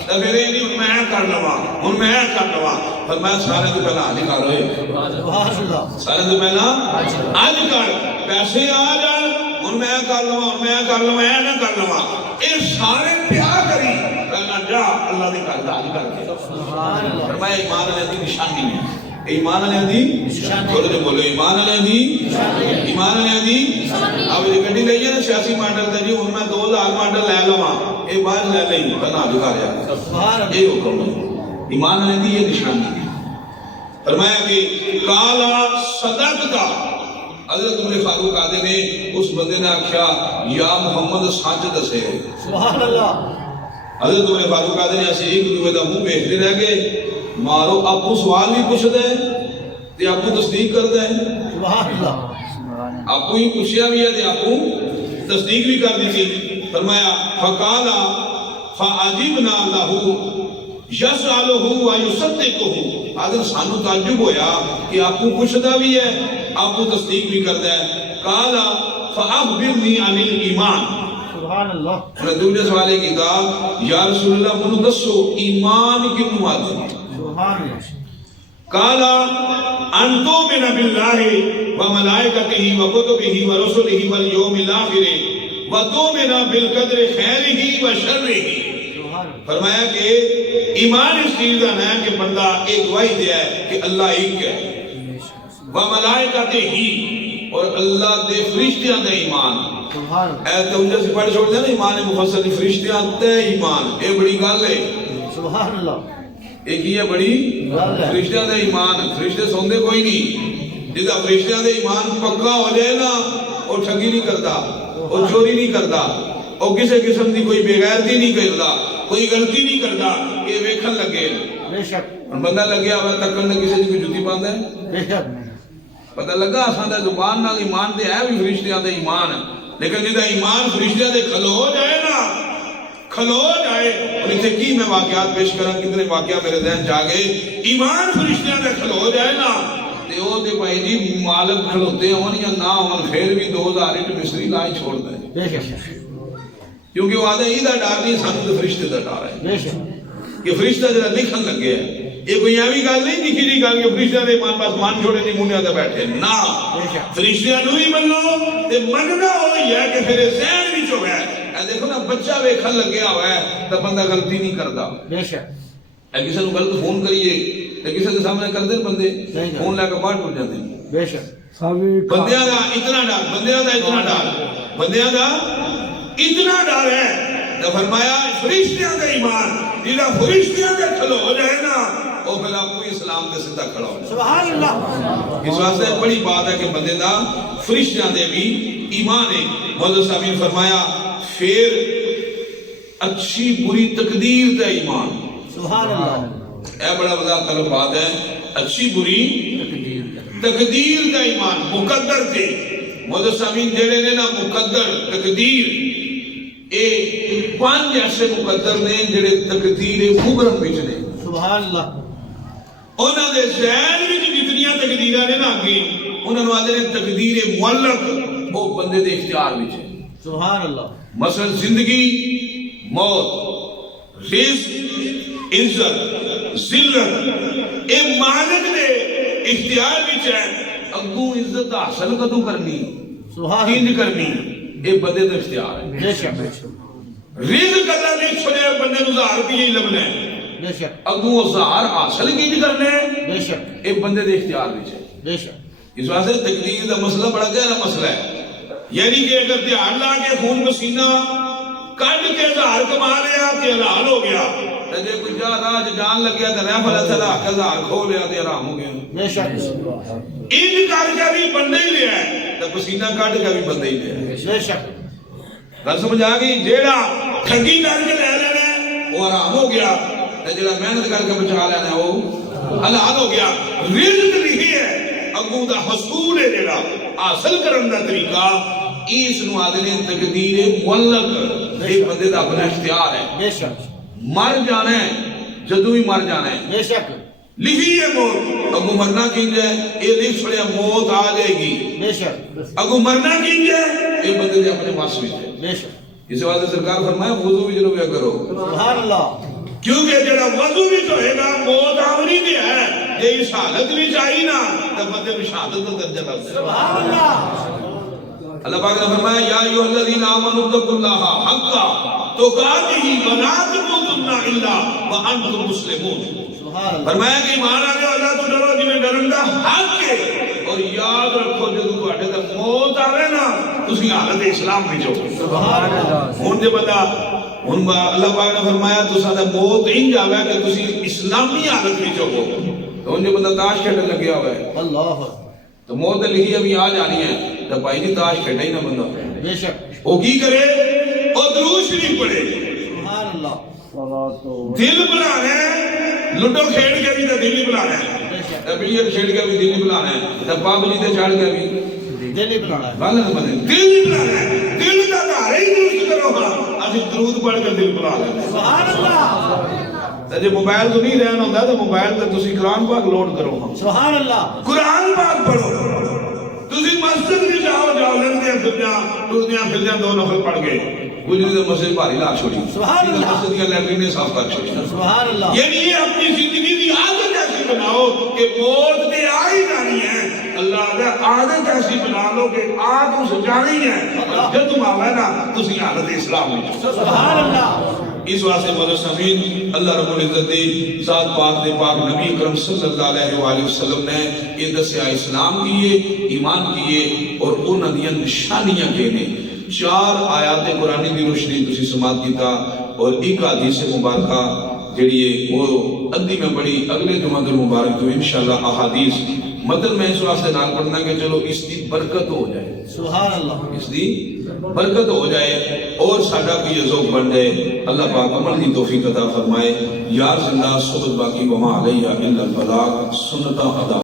تو پھر یہ نہیں میں کر لوا ہن میں کر لوا فرمایا سارے تو پہلا آج کر ہوئے سارے تو پہلا آج کر پیسے آ جان ہن میں کر لوا ہن میں کر لوا میں نہ کر لوا یہ سارے پیار کری پہلا جا اللہ دے گھر داج کر کے فرمایا ایمان والے دی نشانی ہے ایمان والے دی تھوڑے جو بولو ایمان والے دی ایمان والے دی اب یہ گڈی لئی ہے نا سیاسی ماڈل تے جی ہن میں 2000 ماڈل لے لواں اے باہر لے لئی بنا دکھا رہا یہ حکم ہے ایمان والے دی یہ نشانی ہے فرمایا کہ کالا صدقتا حضرت عمر فاروق آدھے نے اس بندے نے آکھیا یا محمد سچ دسے سبحان اللہ حضرت عمر فاروق آدھے نے ایسے ایک دوے دا منہ ویکھدے رہ گئے مارو ابو سوال بھی پوچھ دے تے ابو تصدیق کر دے سبحان اللہ ابو ہی پوچھیا بھی ہے تے ابو تصدیق بھی کر دی تھی فرمایا فقالا فعجبنا له یسألہ و یصدقہ حضرت سانو تعجب ہویا کہ ابو پوچھدا بھی ہے ابو تصدیق بھی کردا ہے قالا فاخبرنی عن الایمان سبحان اللہ انہوں نے دوسرے سوالے کی کہا یا رسول اللہ منو دسو ایمان کیوں آتے ہیں سبحان اللہ قالا ان تؤمن باللہ وملائکتہ وکتبہ ورسلہ والیوم الآخر وتؤمن بالقدر خیرہ وشرہ فرمایا کہ ایمان اس چیز کا ہے کہ بندہ ایک گواہی دیا ہے کہ اللہ ایک ہے وملائکتہ اور اللہ دے فرشتیاں دے ایمان اے توجہ سے پڑھ چھوڑ دے نا ایمان مفصل فرشتیاں تے ایمان اے بڑی گل ہے سبحان اللہ ایک یہ بڑی فرشتیاں دے ایمان فرشتے سوندے کوئی نہیں جدا فرشتیاں دے ایمان پکا ہو جائے نا وہ ٹھگی نہیں کرتا وہ چوری نہیں کرتا وہ کسی قسم دی کوئی بے غیرتی نہیں کرتا کوئی غلطی نہیں کرتا کہ ویکھن لگے بے شک بندہ لگیا ہوا تکن نے کسی کوئی جُتی باندھا ہے بے شک پتہ لگا اساں دے زبان نال ایمان تے ہے بھی فرشتیاں دے ایمان لیکن جدا ایمان فرشتیاں دے کھلو جائے نا کھلو جائے اور اسے کی میں واقعات پیش کرا کتنے واقعہ میرے ذہن جاگے ایمان فرشتیاں دے کھلو جائے نا تے او تے بھائی جی مالک کھلوتے ہون یا نہ ہون پھر بھی 2000 اٹ مصری لائے چھوڑ دے بے شک کیونکہ وہ آدھے ایدہ ڈار نہیں سانو تے فرشتے دا ڈار ہے بے شک کہ فرشتہ جڑا لکھن لگے ہے یہ کوئی ایویں گل نہیں نکھی جی گل کہ فرشتیاں دے ایمان بس مان چھوڑے نہیں منیا تے بیٹھے نا فرشتیاں نو ہی منو تے مننا ہوئی ہے کہ پھر ذہن وچ ہو گیا اے دیکھو نا بچہ ویکھن لگیا ہوا ہے تے بندہ غلطی نہیں کردا بے شک کسی کو غلط فون کریے تو کسی کے سامنے کر دیں بندے فون لے کے باہر ٹر جاتے ہیں بے شک بندیاں دا اتنا ڈر بندیاں دا اتنا ڈر بندیاں دا اتنا ڈر ہے تو فرمایا فرشتیاں دا ایمان جہاں فرشتیاں دے کھلو ہو جائے نا وہ پھر آپ کو اسلام دے سدھا کھڑا ہو جائے سبحان اللہ اس واسطے بڑی بات ہے کہ بندے دا فرشتیاں دے بھی ایمان ہے مولانا صاحب فرمایا پھر اچھی بری تقدیر دا ایمان سبحان اللہ اے بڑا بڑا طلب بات ہے اچھی بری تقدیر دا ایمان مقدر تے مولانا صاحب جڑے نے نا مقدر تقدیر اے پانچ ایسے مقدر نے جڑے تقدیر مبرم وچ نے سبحان اللہ انہاں دے ذہن وچ جتنیاں تقدیراں نے نا اگے انہاں نوں آندے نے تقدیر معلق وہ بندے دے اختیار وچ ہے سبحان اللہ مثلا زندگی موت رزق عزت ذلت اے مالک دے اختیار وچ ہے اگوں عزت حاصل کدوں کرنی سبحان کینج کرنی اے بندے دا اختیار ہے بے شک رزق اللہ نے چھڑے بندے نوں 1000 روپے ہی لبنا ہے بے شک اگوں 1000 حاصل کینج کرنے بے شک اے بندے دے اختیار وچ ہے بے شک اس واسطے تقدیر دا مسئلہ بڑا گہرا مسئلہ ہے یعنی کہ اگر دھیان لا کے خون پسینہ کٹ کے 1000 کما لیا تے حلال ہو گیا تے جے کوئی راہ جان لگیا تے رہ بھلا چلا 1000 کھو لیا تے حرام ہو گیا بے شک ان کر کے بھی بندے ہی لیا ہے تے پسینہ کٹ کے بھی بندے ہی لیا ہے بے شک گل سمجھ آ گئی جیڑا ٹھگی کر کے لے لینا وہ حرام ہو گیا تے جیڑا محنت کر کے بچا لینا وہ حلال ہو گیا رزق نہیں ہے اگوں دا حصول ہے جیڑا حاصل کرن دا طریقہ اس نو آدھے تقدیر معلق ایک بندے دا اپنا اختیار ہے بے شک مر جانا ہے جدوں ہی مر جانا ہے بے شک لکھی ہے موت اگوں مرنا کینج ہے یہ لکھ چھڑیا موت آ جائے گی بے شک اگوں مرنا کینج ہے یہ بندے دے اپنے پاس وچ ہے بے شک اس واسطے سرکار فرمایا وضو وچ رویا کرو سبحان اللہ کیونکہ جڑا وضو وچ ہوئے گا موت آونی تے ہے جے اس حالت وچ آئی نا تے بندے نوں شہادت دا درجہ لگ جائے سبحان اللہ اللہ پاک نے فرمایا یا ایھا الذین آمنوا اتقوا اللہ حق تقاتہ ولا تموتن الا وانتم مسلمون سبحان اللہ فرمایا کہ ایمان آ گیا اللہ تو ڈرو جویں ڈرن دا حق ہے اور یاد رکھو جدوں تواڈے تے موت آوے نا تسی حالت اسلام وچ ہو سبحان اللہ ہن جے بندہ ہن اللہ پاک نے فرمایا تساں دا موت انج آوے کہ تسی اسلامی حالت وچ ہو ہن جے بندہ تاش کھیڈن لگیا ہوا ہے اللہ تو موت لکھی ابھی آ جانی ہے تو بھائی جی تاش کھیڈا ہی نہ بندہ بے شک وہ کی کرے وہ درود شریف پڑھے سبحان اللہ دل بلانا ہے لڈو کھیڈ کے بھی تو دل ہی بلانا ہے بلیئر کھیڈ کے بھی دل ہی بلانا ہے تو پابلی تے چڑھ کے بھی دل ہی بلانا ہے گل نہ بنے دل ہی بلانا ہے دل کا گھر ہی درست کرو ہاں اسی درود پڑھ کے دل بلا لیں سبحان اللہ جی موبائل تو نہیں رہنا ہوتا تو موبائل تے تسی قرآن پاک لوڈ کرو ہاں سبحان اللہ قرآن پاک پڑھو تسی مسجد بھی جاؤ لڑدیاں پھردیاں ٹردیاں پھردیاں 2 نفل پڑھ گئے کوئی نہیں تو مسجد بھاری لا چھوڑی سبحان اللہ مسجد کی لیٹرینیں صاف کر چھوڑی سبحان اللہ یعنی یہ اپنی زندگی کی عادت ایسی بناؤ کہ موت تے آ ہی جانی ہے اللہ نے عادت ایسی بنا لو کہ آگ اس جانی ہے اور جب تم آوے نا تسی حالت اسلام میں سبحان اللہ اس واسطے مولا سمین اللہ رب العزت دی ذات پاک دے پاک نبی اکرم صلی اللہ علیہ وآلہ وسلم نے یہ دسیا اسلام کیے ایمان کیے اور انہاں دیاں نشانیاں کہنے 4 آیات قرآن دی روشنی تسی سماعت کیتا اور ایک حدیث مبارکہ جڑی ہے وہ ادھی میں بڑی اگلے جمعہ در مبارک تو انشاءاللہ احادیث مطلب میں اس واسطے نال پڑھنا کہ چلو اس دی برکت ہو جائے سبحان اللہ اس دی برکت ہو جائے اور ساڈا بھی ذوق بن جائے اللہ پاک عمل کی توفیق عطا فرمائے یار زندہ صحبت باقی وما علیہ الا البلاغ سنت ادا